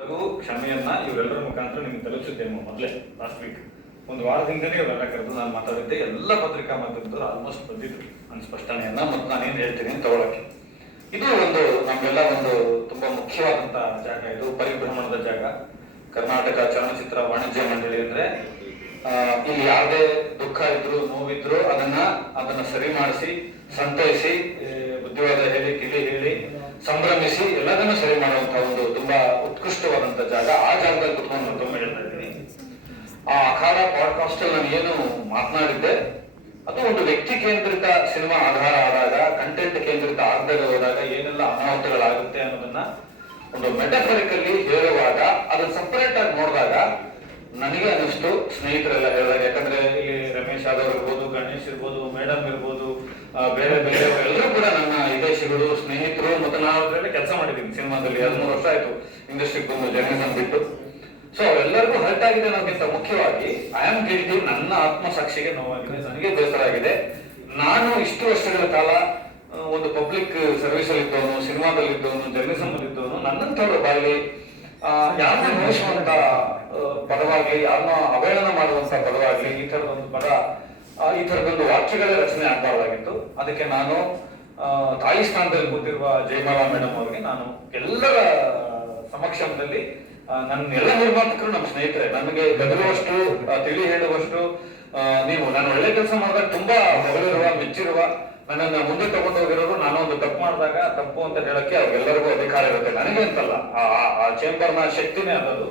ಕ್ಷಮೆಯನ್ನ ಇವರೆಲ್ಲರ ಮುಖಾಂತರ ನಿಮ್ಗೆ ತಲುಪಿಸಿದ್ದೇನೆ ಮೊದಲೇ ಲಾಸ್ಟ್ ವೀಕ್ ಒಂದು ವಾರದಿಂದಲೇ ಇವರೆಲ್ಲ ಕರೆದು ನಾನು ಮಾತಾಡಿದ್ದೆ. ಎಲ್ಲ ಪತ್ರಿಕಾ ಮಾಧ್ಯಮದವರು ಆಲ್ಮೋಸ್ಟ್ ಬಂದಿದ್ರು ನನ್ನ ಸ್ಪಷ್ಟನೆಯನ್ನ ಮತ್ತು ನಾನೇನು ಹೇಳ್ತೀನಿ ಅಂತ ತಗೊಳಕ್ಕೆ. ಇದು ಒಂದು ನಮಗೆಲ್ಲ ಒಂದು ತುಂಬಾ ಮುಖ್ಯವಾದಂತ ಜಾಗ. ಇದು ಪರಿಭ್ರಮಣದ ಜಾಗ. ಕರ್ನಾಟಕ ಚಲನಚಿತ್ರ ವಾಣಿಜ್ಯ ಮಂಡಳಿ ಅಂದ್ರೆ ಇಲ್ಲಿ ಯಾವುದೇ ದುಃಖ ಇದ್ರು ನೋವಿದ್ರು ಅದನ್ನ ಸರಿ ಮಾಡಿಸಿ ಸಂತೈಸಿ ಬುದ್ಧಿವಾದ ಹೇಳಿ ಕಿಲಿ ಹೇಳಿ ಸಂಭ್ರಮಿಸಿ ಎಲ್ಲದನ್ನು ಸರಿ ಮಾಡುವಂತ ಒಂದು ತುಂಬಾ ಉತ್ಕೃಷ್ಟವಾದಂತ ಜಾಗ. ಆ ಜಾಗದಲ್ಲಿ ಕುತ್ಕೊಂಡು ಮತ್ತೊಮ್ಮೆ ಹೇಳ್ತಾ ಇದ್ದೀನಿ, ಆ ಅಖಾಡ ಪಾಡ್ಕಾಸ್ಟ್ ಅಲ್ಲಿ ನಾನು ಏನು ಮಾತನಾಡಿದ್ದೆ ಅದು ಒಂದು ವ್ಯಕ್ತಿ ಕೇಂದ್ರಿತ ಸಿನಿಮಾ ಆಧಾರ ಆದಾಗ, ಕಂಟೆಂಟ್ ಕೇಂದ್ರಿತ ಆಗದೆ ಹೋದಾಗ ಏನೆಲ್ಲ ಅನಾಹುತಗಳಾಗುತ್ತೆ ಅನ್ನೋದನ್ನ ಒಂದು ಮೆಟಫರಿಕಲ್ಲಿ ಹೇಳುವಾಗ ಅದನ್ನ ಸಪರೇಟ್ ಆಗಿ ನೋಡಿದಾಗ ನನಗೆ ಅನಿಸ್ತು, ಸ್ನೇಹಿತರೆಲ್ಲ ಹೇಳಿದಾಗ, ಯಾಕಂದ್ರೆ ಇಲ್ಲಿ ರಮೇಶ್ ಯಾದವ್ ಇರ್ಬೋದು, ಗಣೇಶ್ ಇರ್ಬೋದು, ಮೇಡಮ್ ಇರ್ಬೋದು, ಬೇರೆ ಬೇರೆ ಎಲ್ಲರೂ ಕೂಡ ನನ್ನ ಹಿತೈಷಿಗಳು ಸ್ನೇಹಿತರು. ಮತ್ತೆ ನಾನು ಅವರಲ್ಲಿ ಕೆಲಸ ಮಾಡಿದ್ದೀನಿ ಸಿನಿಮಾದಲ್ಲಿ 13 ವರ್ಷ ಆಯ್ತು ಇಂಡಸ್ಟ್ರಿಗೆ ಬಂದು ಜರ್ನಲಿಸಂ ಬಿಟ್ಟು. ಸೊ ಅವರೆಲ್ಲರಿಗೂ ಹರ್ಟ್ ಆಗಿದೆ ಅನ್ನೋಕ್ಕಿಂತ ಮುಖ್ಯವಾಗಿ ಐ ಆಮ್ ಗಿಲ್ಟಿ, ನನ್ನ ಆತ್ಮಸಾಕ್ಷಿಗೆ ನೋವಾಗಿದೆ, ನನಗೆ ಬೇಸರ ಆಗಿದೆ. ನಾನು ಇಷ್ಟು ವರ್ಷಗಳ ಕಾಲ ಒಂದು ಪಬ್ಲಿಕ್ ಸರ್ವಿಸ್ ಅಲ್ಲಿ ಇದ್ದವನು, ಸಿನಿಮಾದಲ್ಲಿ ಇದ್ದವನು, ಜರ್ನಲಿಸಂ ಅಲ್ಲಿ ಇದ್ದವನು, ನನ್ನಂಥವ್ರ ಬಾಯಲ್ಲಿ ಯಾರನ್ನ ನೋಯಿಸುವಂತ ಪದವಾಗ್ಲಿ, ಯಾರನ್ನ ಅವಹೇಳನ ಮಾಡುವಂತ ಪದವಾಗ್ಲಿ, ಈ ತರದೊಂದು ಪದ, ಈ ತರದೊಂದು ವಾಕ್ಯಗಳ ರಚನೆ ಆಗಬಾರ್ದಾಗಿತ್ತು. ಅದಕ್ಕೆ ನಾನು ತಾಯಿ ಸ್ಥಾನದಲ್ಲಿ ಕೂತಿರುವ ಜಯಮಾಲಾ ಮೇಡಮ್ ಅವರಿಗೆ ನಾನು ಎಲ್ಲರ ಸಮಕ್ಷಮದಲ್ಲಿ, ನನ್ನ ಎಲ್ಲ ನಿರ್ಮಾಪಕರು ನಮ್ಮ ಸ್ನೇಹಿತರೆ, ನನಗೆ ಗದರುವಷ್ಟು ತಿಳಿ ಹೇಳುವಷ್ಟು ನೀವು ನಾನು ಒಳ್ಳೆ ಕೆಲಸ ಮಾಡಿದಾಗ ತುಂಬಾ ಹೊಗಳಿರುವ ಮೆಚ್ಚಿರುವ, ನನ್ನನ್ನು ಮುಂದೆ ತಗೊಂಡು ಹೋಗಿರೋರು, ನಾನು ಒಂದು ತಪ್ಪು ಮಾಡಿದಾಗ ತಪ್ಪು ಅಂತ ಹೇಳಕ್ಕೆ ಅವ್ರಿಗೆಲ್ಲರಿಗೂ ಅಧಿಕಾರ ಇರುತ್ತೆ, ನನಗೆ ಅಂತಲ್ಲ. ಆ ಚೇಂಬರ್ನ ಶಕ್ತಿನೇ ಅದದು.